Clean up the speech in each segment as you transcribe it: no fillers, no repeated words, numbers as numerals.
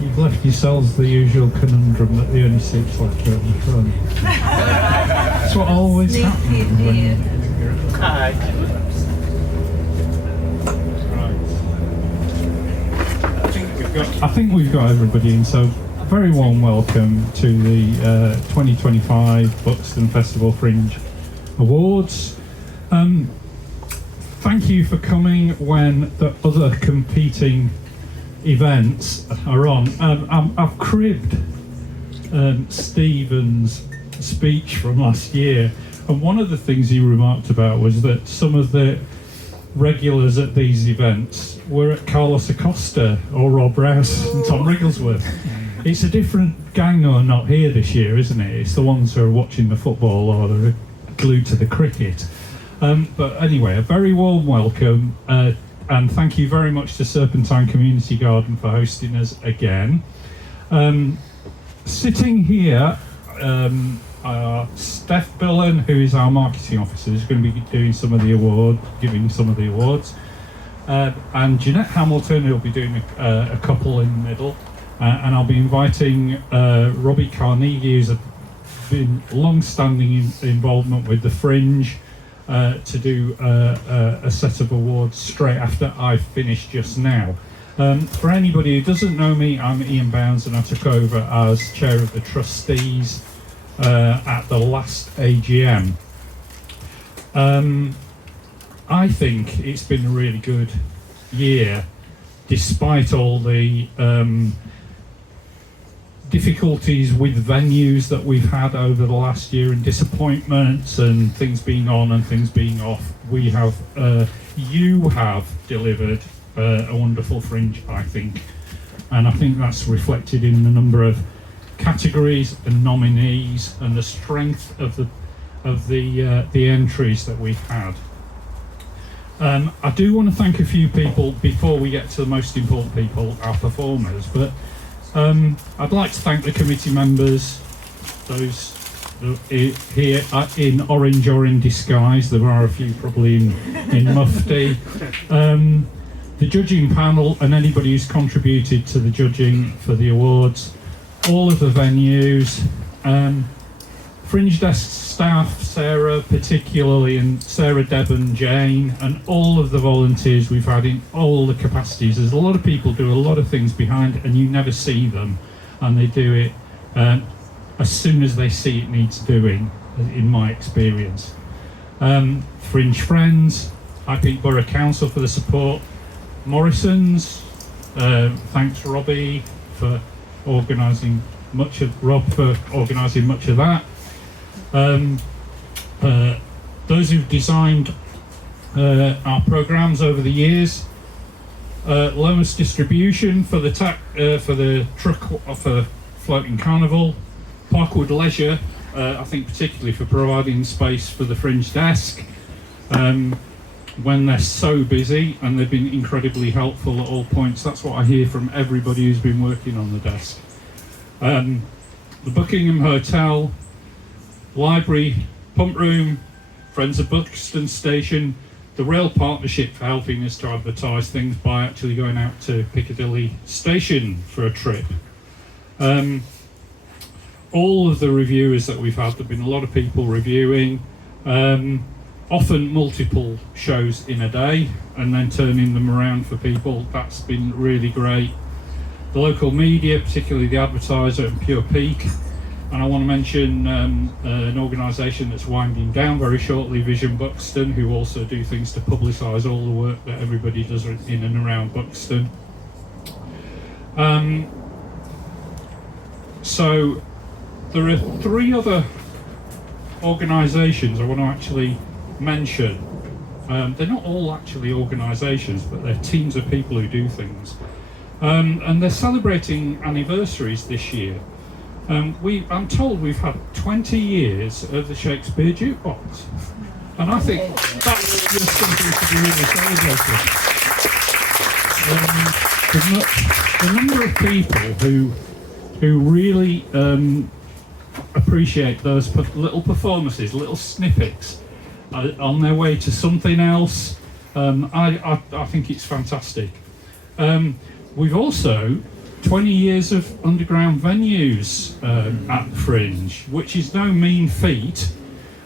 You've left yourselves the usual conundrum that the only seats left are at the front. That's what always happens when you're at I think we've got everybody in, so a very warm welcome to the 2025 Buxton Festival Fringe Awards. Thank you for coming when the other competing events are on. I've cribbed Stephen's speech from last year, and one of the things he remarked about was that some of the regulars at these events were at Carlos Acosta or Rob Rouse and Tom Wrigglesworth. It's a different gang who are not here this year, isn't it? It's the ones who are watching the football or they're glued to the cricket. But anyway, a very warm welcome, and thank you very much to Serpentine Community Garden for hosting us again. Sitting here Steph Billen, who is our marketing officer, is going to be doing some of the giving some of the awards, and Jeanette Hamilton, who will be doing a couple in the middle, and I'll be inviting Robbie Carnegie, who's been long-standing involvement with the Fringe, to do a set of awards straight after I've finished just now. For anybody who doesn't know me, I'm Ian Bowns, and I took over as chair of the trustees at the last AGM. I think it's been a really good year, despite all the difficulties with venues that we've had over the last year, and disappointments and things being on and things being off. You have delivered a wonderful Fringe, I think, and I think that's reflected in the number of categories and nominees and the strength of the entries that we've had. I do want to thank a few people before we get to the most important people, our performers, but I'd like to thank the committee members, those here in orange or in disguise. There are a few probably in mufti. The judging panel and anybody who's contributed to the judging for the awards, all of the venues, Fringe Desk staff, Sarah particularly, and Sarah, Deb and Jane, and all of the volunteers we've had in all the capacities. There's a lot of people do a lot of things behind, and you never see them, and they do it as soon as they see it needs doing, in my experience. Fringe Friends, I think Borough Council for the support, Morrison's, thanks Robbie for organising much of that. Those who've designed our programmes over the years, Lomas Distribution for the floating carnival, Parkwood Leisure, I think particularly for providing space for the Fringe Desk when they're so busy, and they've been incredibly helpful at all points. That's what I hear from everybody who's been working on the desk. The Buckingham Hotel, Library, Pump Room, Friends of Buxton Station, the Rail Partnership for helping us to advertise things by actually going out to Piccadilly Station for a trip. All of the reviewers that we've had, there have been a lot of people reviewing, often multiple shows in a day, and then turning them around for people. That's been really great. The local media, particularly the Advertiser and Pure Peak, and I want to mention an organisation that's winding down very shortly, Vision Buxton, who also do things to publicise all the work that everybody does in and around Buxton. So there are three other organisations I want to actually mention. They're not all actually organisations, but they're teams of people who do things. And they're celebrating anniversaries this year. I'm told we've had 20 years of the Shakespeare Jukebox, and I think that's just something to be really celebrated. The number of people who really appreciate those little performances, little snippets on their way to something else. I think it's fantastic. We've also 20 years of underground venues at the Fringe, which is no mean feat,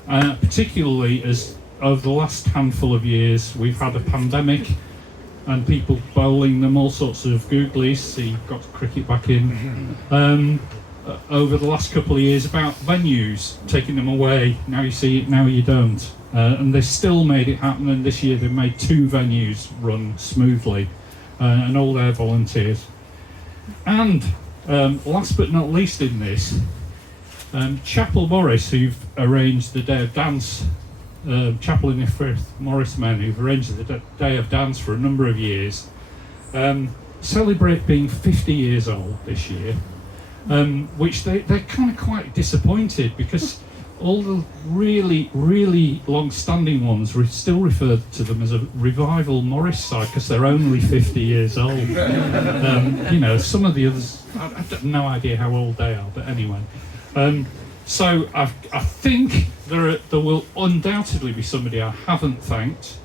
particularly as over the last handful of years we've had a pandemic and people bowling them all sorts of googlies, so you've got cricket back in, over the last couple of years about venues, taking them away, now you see it, now you don't. And they still made it happen, and this year they've made 2 venues run smoothly, and all their volunteers. And last but not least in this, Chapel Morris, who've arranged the Day of Dance, Chapel in the Frith Morris men, who've arranged the Day of Dance for a number of years, celebrate being 50 years old this year, which they're kind of quite disappointed, because all the really, really long-standing ones still refer to them as a revival Morris side because they're only 50 years old. Some of the others, I have no idea how old they are, but anyway. So I think there will undoubtedly be somebody I haven't thanked,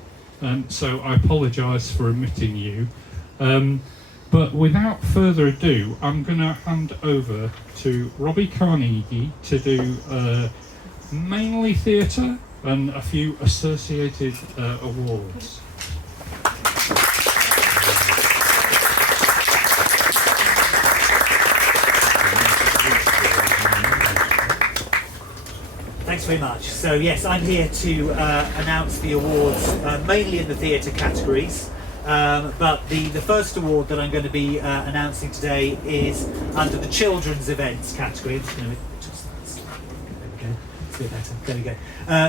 so I apologise for omitting you. But without further ado, I'm going to hand over to Robbie Carnegie to do mainly theatre and a few associated awards. Thanks very much. So yes, I'm here to announce the awards mainly in the theatre categories, but the first award that I'm going to be announcing today is under the children's events category. I'm just going to adjust that. There we go. It's a bit better. There we go.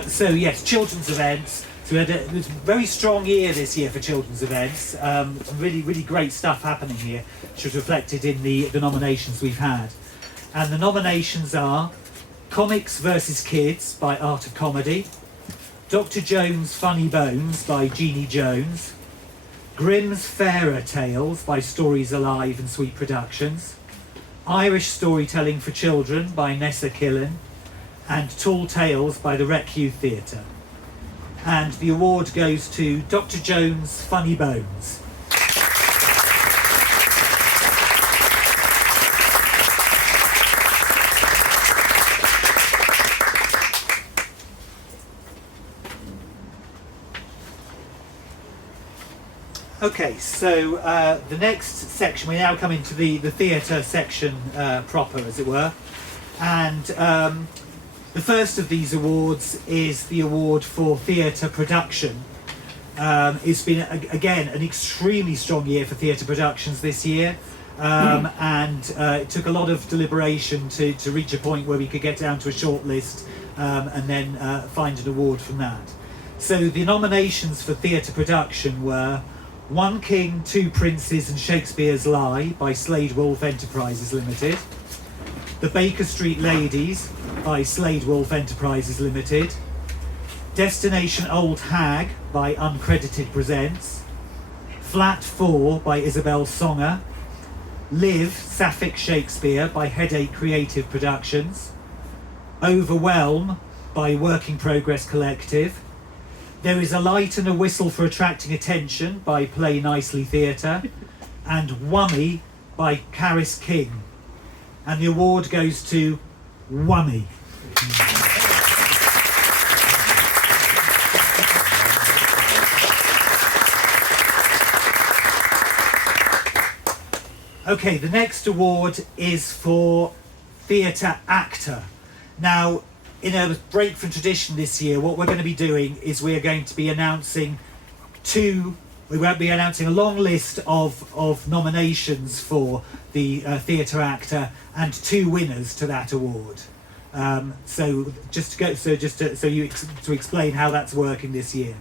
So yes, children's events. So it was a very strong year this year for children's events. Some really, really great stuff happening here, which was reflected in the nominations we've had. And the nominations are Comics vs. Kids by Art of Comedy, Dr. Jones' Funny Bones by Jeannie Jones, Grimm's Fairer Tales by Stories Alive and Sweet Productions, Irish Storytelling for Children by Nessa Killen, and Tall Tales by the Rec Youth Theatre. And the award goes to Dr. Jones' Funny Bones. Okay, so the next section, we now come into the theatre section proper, as it were. And the first of these awards is the award for theatre production. It's been, again, an extremely strong year for theatre productions this year. And it took a lot of deliberation to reach a point where we could get down to a short list and then find an award from that. So the nominations for theatre production were One King, Two Princes and Shakespeare's Lie by Slade Wolf Enterprises Limited, The Baker Street Ladies by Slade Wolf Enterprises Limited, Destination Old Hag by Uncredited Presents, Flat 4 by Isabel Songer, Live, Sapphic Shakespeare by Headache Creative Productions, Overwhelm by Working Progress Collective, There is a Light and a Whistle for Attracting Attention by Play Nicely Theatre, and Wummy by Caris King. And the award goes to Wummy. Okay, the next award is for theatre actor. Now, in a break from tradition this year, what we're going to be doing is we're going to be announcing a long list of nominations for the theatre actor and 2 winners to that award. To explain how that's working this year.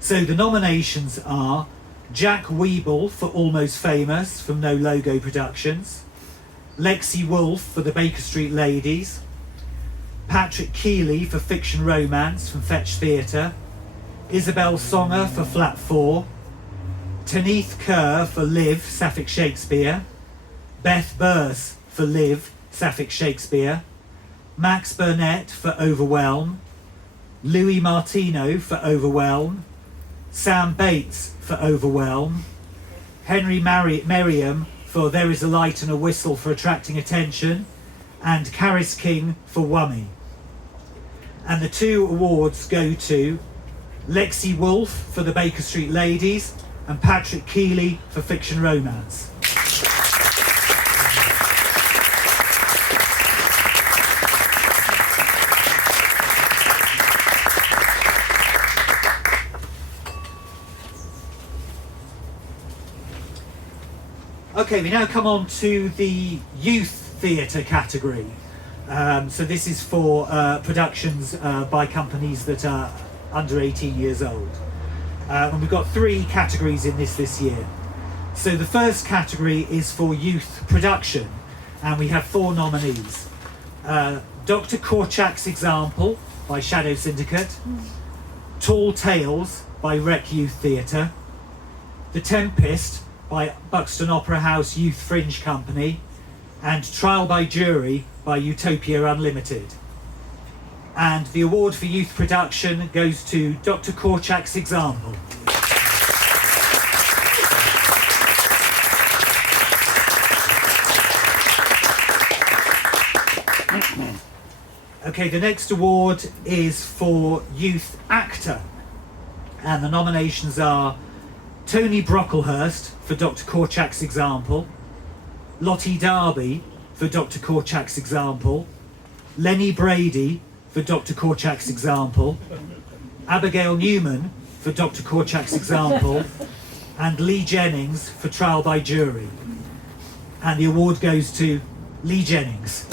So the nominations are Jack Weeble for Almost Famous from No Logo Productions, Lexi Wolfe for The Baker Street Ladies, Patrick Keeley for Fiction Romance from Fetch Theatre, Isabel Songer for Flat 4, Taneeth Kerr for Live, Sapphic Shakespeare, Beth Burse for Live, Sapphic Shakespeare, Max Burnett for Overwhelm, Louis Martino for Overwhelm, Sam Bates for Overwhelm, Henry Merriam for There Is a Light and a Whistle for Attracting Attention, and Caris King for Wummy. And the 2 awards go to Lexi Wolfe for The Baker Street Ladies and Patrick Keeley for Fiction Romance. Okay, we now come on to the youth theatre category. So this is for productions by companies that are under 18 years old. And we've got 3 categories in this year. So the first category is for youth production, and we have 4 nominees. Dr. Korchak's Example by Shadow Syndicate, Tall Tales by Rec Youth Theatre, The Tempest by Buxton Opera House Youth Fringe Company, and Trial by Jury by Utopia Unlimited. And the award for youth production goes to Dr. Korchak's Example. Okay, the next award is for youth actor, and the nominations are Tony Brocklehurst for Dr. Korchak's Example, Lottie Darby for Dr. Korchak's Example, Lenny Brady for Dr. Korchak's Example, Abigail Newman for Dr. Korchak's Example, and Lee Jennings for Trial by Jury. And the award goes to Lee Jennings.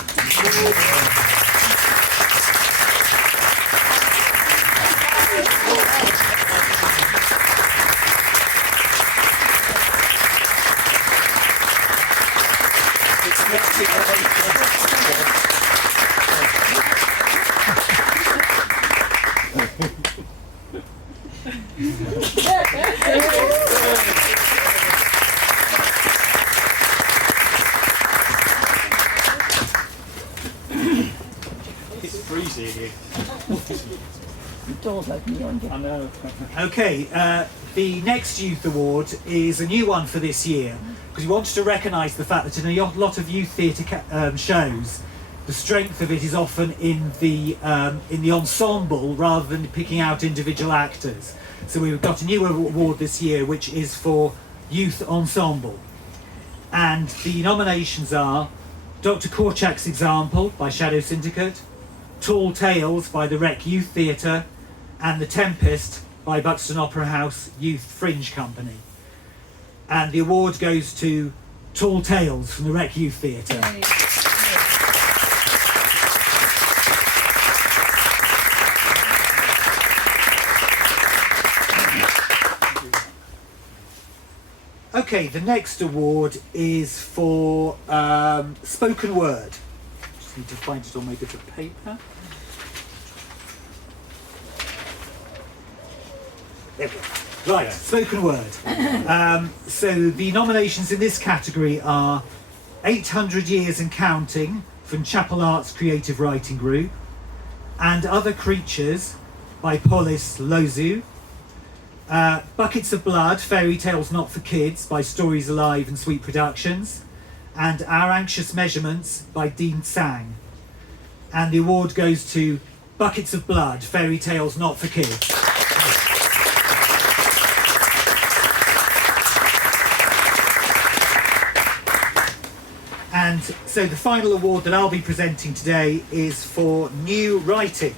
It's freezing here. The door's open on you. I know. Okay, the next youth award is a new one for this year, because we wanted to recognise the fact that in a lot of youth theatre shows, the strength of it is often in the ensemble rather than picking out individual actors. So we've got a new award this year, which is for youth ensemble, and the nominations are Dr. Korchak's Example by Shadow Syndicate, Tall Tales by the Rec Youth Theatre, and The Tempest by Buxton Opera House Youth Fringe Company. And the award goes to Tall Tales from the Rec Youth Theatre. Okay, the next award is for spoken word. Just need to find it on my bit of paper. There we go. Right, spoken word. So the nominations in this category are 800 Years and Counting from Chapel Arts Creative Writing Group, and Other Creatures by Polis Lozu, Buckets of Blood, Fairy Tales Not for Kids by Stories Alive and Sweet Productions, and Our Anxious Measurements by Dean Sang. And the award goes to Buckets of Blood, Fairy Tales Not for Kids. And so the final award that I'll be presenting today is for new writing.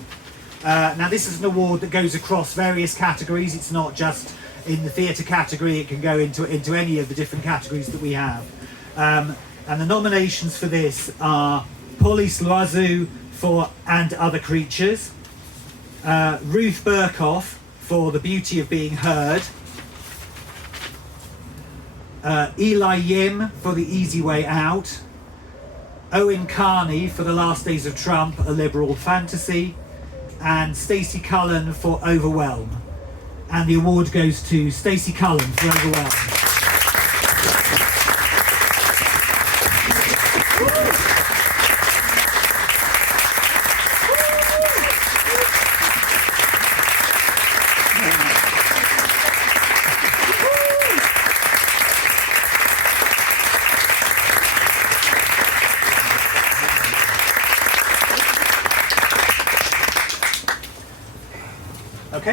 Now this is an award that goes across various categories. It's not just in the theatre category, it can go into any of the different categories that we have. And the nominations for this are Polis Loiseau for And Other Creatures, Ruth Burkhoff for The Beauty of Being Heard, Eli Yim for The Easy Way Out, Owen Carney for The Last Days of Trump, a liberal fantasy, and Stacey Cullen for Overwhelm. And the award goes to Stacey Cullen for Overwhelm.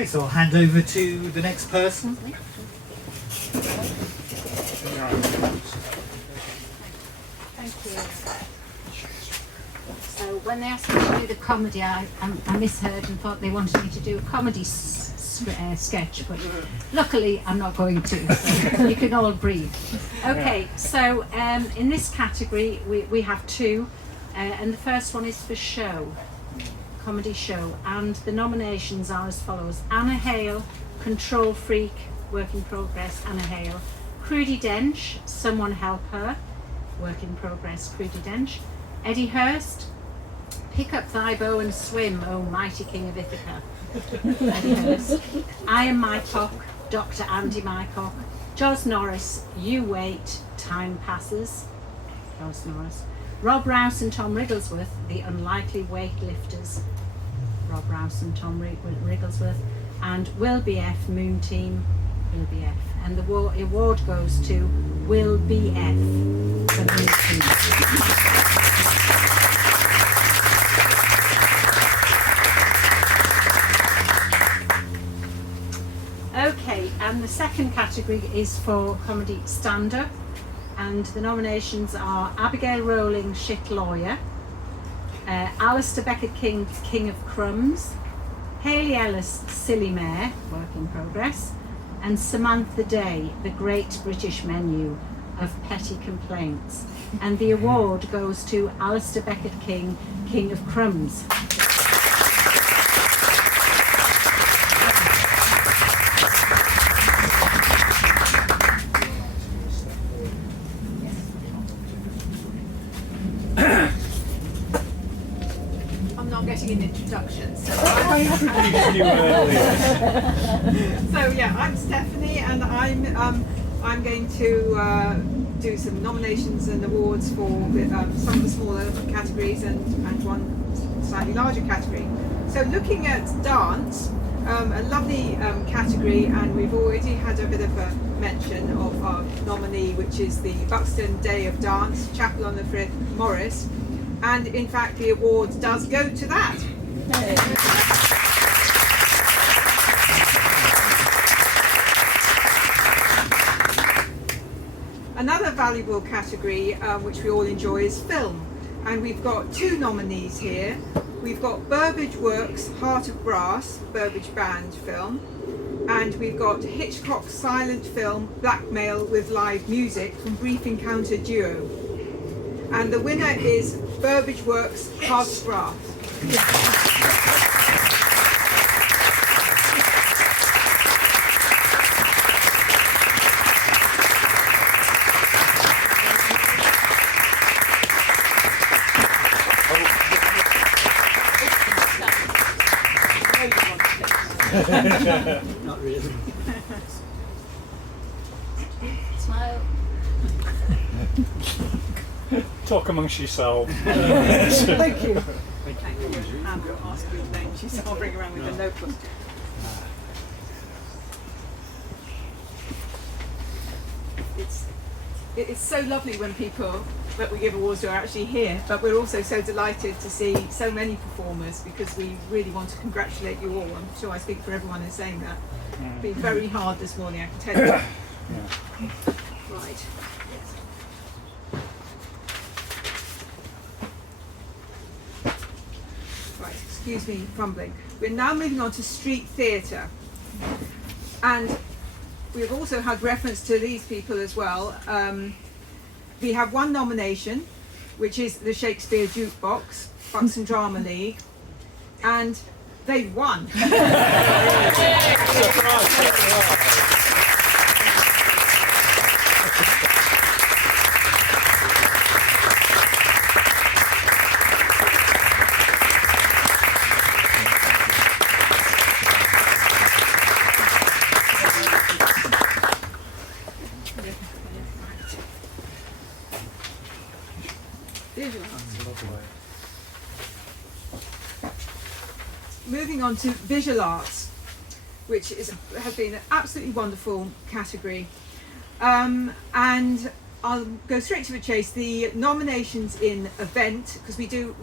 so I'll hand over to the next person. Thank you. So when they asked me to do the comedy, I misheard and thought they wanted me to do a comedy sketch, but luckily I'm not going to, so you can all breathe. Okay, so in this category we have two, and the first one is for show, comedy show, and the nominations are as follows: Anna Hale, Control Freak, work in progress, Anna Hale; Crudi Dench, Someone Help Her, work in progress, Crudi Dench; Eddie Hurst, Pick Up Thy Bow and Swim, Oh Mighty King of Ithaca, Eddie Hurst; I Am Mycock, Dr. Andy Mycock; Jos Norris, You Wait, Time Passes, Jos Norris; Rob Rouse and Tom Wrigglesworth, The Unlikely Weightlifters, Rob Rouse and Tom Wrigglesworth; and Will BF, Moon Team, Will BF. And the award goes to Will BF, the Moon Team. Okay, and the second category is for comedy stand-up, and the nominations are Abigail Rowling, Shit Lawyer; Alistair Beckett King, King of Crumbs; Hayley Ellis, Silly Mare, work in progress; and Samantha Day, The Great British Menu of Petty Complaints. And the award goes to Alistair Beckett King, King of Crumbs. I'm not getting an introduction, so So yeah, I'm Stephanie, and I'm going to do some nominations and awards for some of the smaller categories and one slightly larger category. So looking at dance, a lovely category, and we've already had a bit of a mention of our nominee, which is the Buxton Day of Dance, Chapel on the Frith, Morris, and in fact the award does go to that. Another valuable category which we all enjoy is film, and we've got two nominees here. We've got Burbage Works' Heart of Brass, Burbage Band film, and we've got Hitchcock's silent film Blackmail with Live Music from Brief Encounter Duo. And the winner is Burbage Works' Heart of Brass. Not really. Smile. talk amongst yourselves. Thank you. Anne will ask you a name. She's hovering around with a notebook. It's so lovely when people that we give awards to are actually here, but we're also so delighted to see so many performers, because we really want to congratulate you all. I'm sure I speak for everyone in saying that. It's been very hard this morning, I can tell you. Right. Right, excuse me, fumbling. We're now moving on to street theatre. And we've also had reference to these people as well. We have one nomination, which is the Shakespeare Jukebox, Buxton Drama League, and they've won. Moving on to visual arts, which has been an absolutely wonderful category, and I'll go straight to the chase. The nominations in event, because we do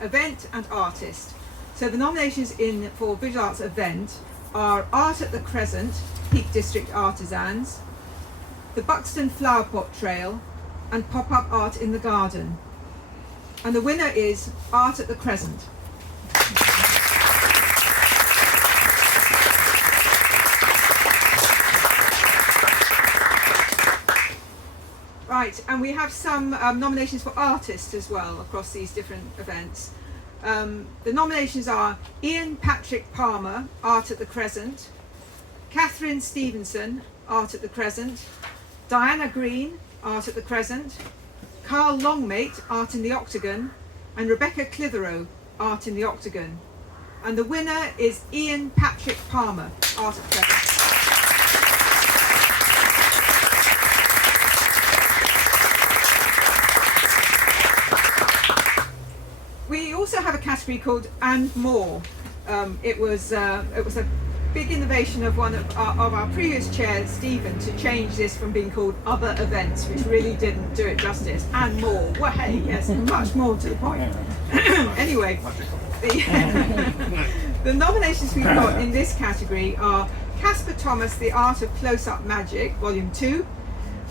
event and artist. So the nominations for visual arts event are Art at the Crescent, Peak District Artisans, the Buxton Flower Pot Trail, and Pop-Up Art in the Garden. And the winner is Art at the Crescent. Right, and we have some nominations for artists as well across these different events. The nominations are Ian Patrick Palmer, Art at the Crescent, Catherine Stevenson, Art at the Crescent, Diana Green, Art at the Crescent, Carl Longmate, Art in the Octagon, and Rebecca Clitheroe, Art in the Octagon. And the winner is Ian Patrick Palmer, Art at the Crescent. We also have a category called And More. It was a big innovation of one of our previous chair, Stephen, to change this from being called Other Events, which really didn't do it justice. And More. Well, hey, yes, much more to the point. Anyway, the nominations we've got in this category are Casper Thomas, The Art of Close-Up Magic, Volume 2,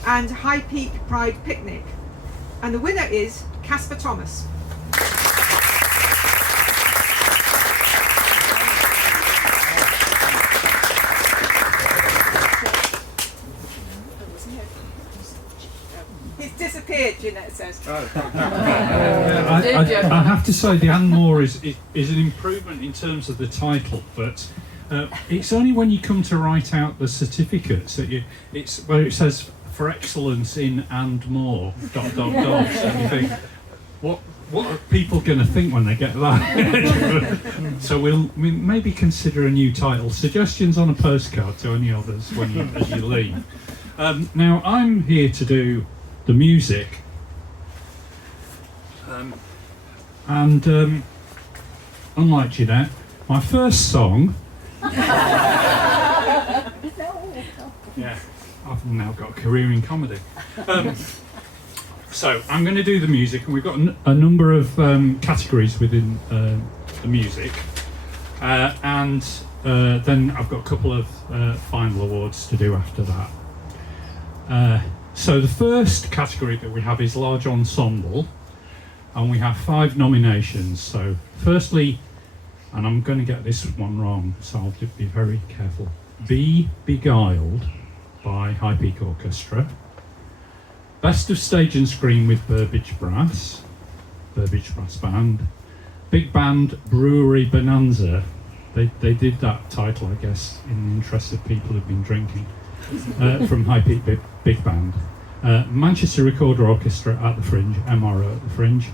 and High Peak Pride Picnic. And the winner is Casper Thomas. He's disappeared, Jeanette says. I have to say the And More is an improvement in terms of the title, but it's only when you come to write out the certificates that it's where it says for excellence in and more ... and you think, what are people going to think when they get that? So we'll maybe consider a new title. Suggestions on a postcard to any others as you leave. Now I'm here to do the music, and unlike Jeanette, my first song. Yeah, I've now got a career in comedy. So I'm going to do the music, and we've got a number of categories within the music, and then I've got a couple of final awards to do after that. So the first category that we have is large ensemble, and we have 5 nominations. So firstly, and I'm going to get this one wrong, so I'll be very careful. Be Beguiled by High Peak Orchestra. Best of Stage and Screen with Burbage Brass Band. Big Band Brewery Bonanza. They did that title, I guess, in the interest of people who've been drinking. From High Peak Big Band. Manchester Recorder Orchestra at the Fringe, MRO at the Fringe.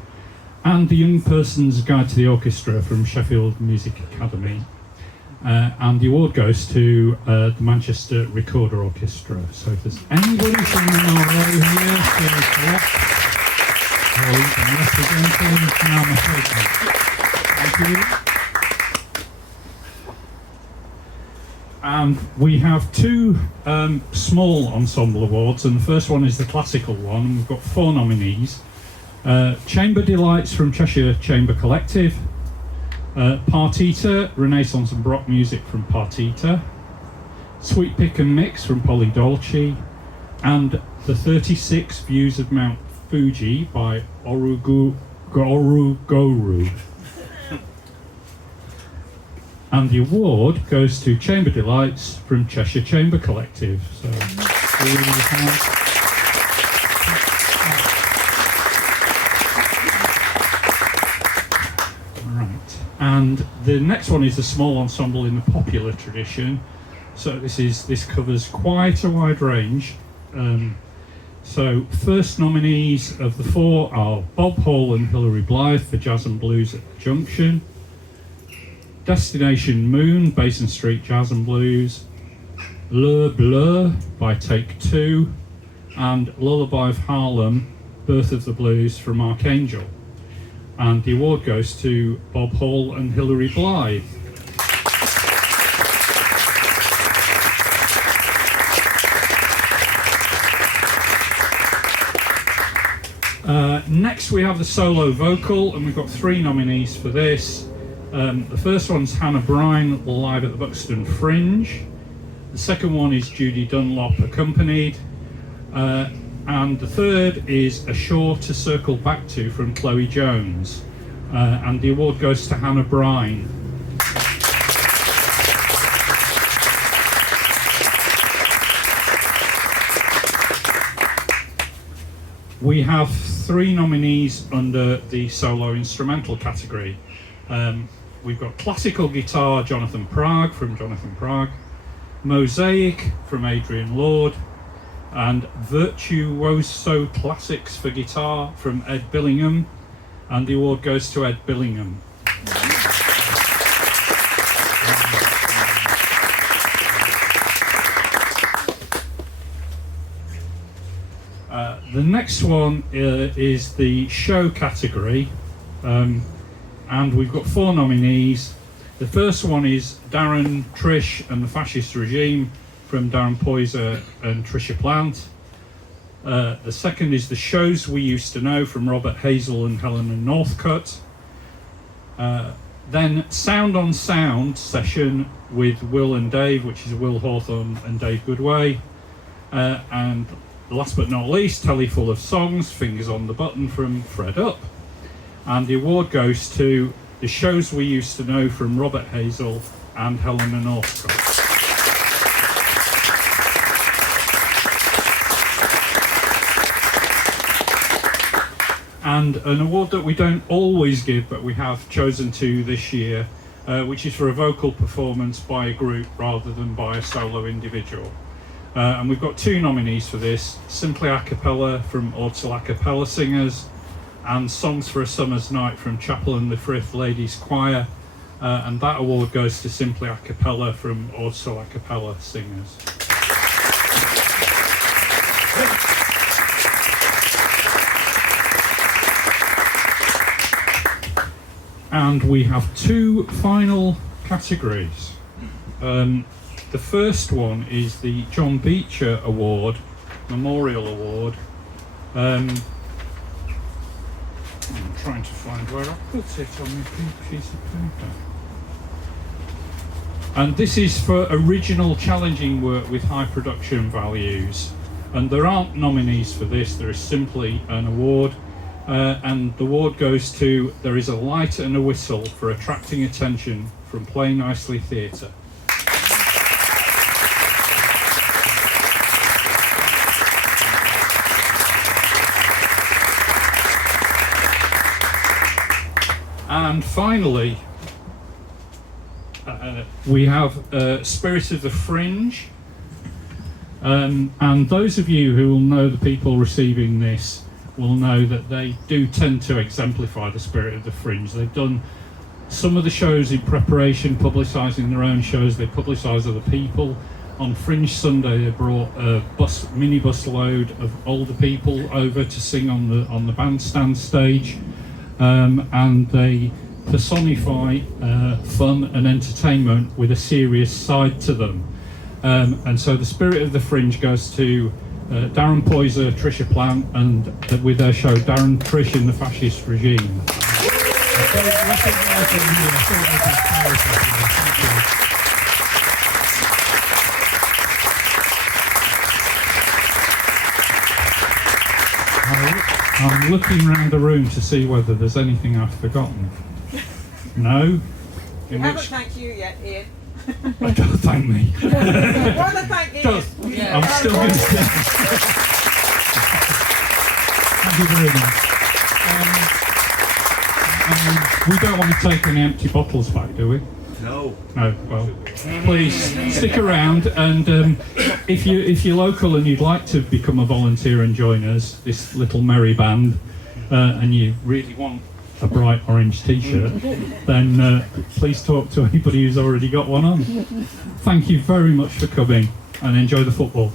And the Young Person's Guide to the Orchestra from Sheffield Music Academy. And the award goes to the Manchester Recorder Orchestra. So if there's anybody from the MRO here, please collect. Or you can represent them, now my Thank you. And we have 2 small ensemble awards, and the first one is the classical one. We've got 4 nominees. Chamber Delights from Cheshire Chamber Collective, Partita, Renaissance and Baroque music from Partita, Sweet Pick and Mix from Polly Dolce, and the 36 Views of Mount Fuji by Orugoru. And the award goes to Chamber Delights from Cheshire Chamber Collective. So we have... Right. And the next one is a small ensemble in the popular tradition. So this covers quite a wide range. So first nominees of the 4 are Bob Hall and Hilary Blythe for Jazz and Blues at the Junction. Destination Moon, Basin Street Jazz and Blues, Le Bleu by Take 2, and Lullaby of Harlem, Birth of the Blues from Archangel. And the award goes to Bob Hall and Hilary Blythe. Next we have the solo vocal, and we've got 3 nominees for this. The first one's Hannah Bryan live at the Buxton Fringe. The second one is Judy Dunlop accompanied. And the third is A Shore to Circle Back To from Chloe Jones. And the award goes to Hannah Bryan. We have 3 nominees under the solo instrumental category. We've got classical guitar, Jonathan Prague from Jonathan Prague, Mosaic from Adrian Lord, and Virtuoso Classics for guitar from Ed Billingham, and the award goes to Ed Billingham. The next one is the show category, and we've got 4 nominees. The first one is Darren, Trish and the Fascist Regime from Darren Poyser and Tricia Plant. The second is The Shows We Used to Know from Robert Hazel and Helena Northcutt. Then Sound on Sound session with Will and Dave, which is Will Hawthorne and Dave Goodway. And last but not least, Telly Full of Songs, Fingers on the Button from Fred Up. And the award goes to The Shows We Used to Know from Robert Hazel and Helena Northcutt. And an award that we don't always give, but we have chosen to this year, which is for a vocal performance by a group rather than by a solo individual. And we've got 2 nominees for this, Simply A Cappella from Ordsall A Cappella Singers and Songs for a Summer's Night from Chapel and the Frith Ladies Choir, and that award goes to Simply A Cappella from Ordsall A Cappella Singers. And we have 2 final categories. The first one is the John Beecher Award, Memorial Award. I'm trying to find where I put it on my pink piece of paper. And this is for original challenging work with high production values. And there aren't nominees for this, there is simply an award. And the award goes to There Is a Light and a Whistle for attracting attention from Play Nicely Theatre. And finally, we have Spirit of the Fringe. And those of you who will know the people receiving this will know that they do tend to exemplify the spirit of the Fringe. They've done some of the shows in preparation, publicising their own shows. They publicise other people. On Fringe Sunday, they brought a minibus load of older people over to sing on the bandstand stage, and they personify fun and entertainment with a serious side to them. And so the spirit of the Fringe goes to Darren Poyser, Tricia Plant, and with their show Darren, Trish and the Fascist Regime. I'm looking around the room to see whether there's anything I've forgotten. No? We haven't thanked you yet, Ian. Don't thank me. I want to thank Ian. Yeah. I'm still going to say. Thank you very much. We don't want to take any empty bottles back, do we? No. No. Well, please stick around, and if you're local and you'd like to become a volunteer and join us, this little merry band, and you really want a bright orange t-shirt, then please talk to anybody who's already got one on. Thank you very much for coming, and enjoy the football.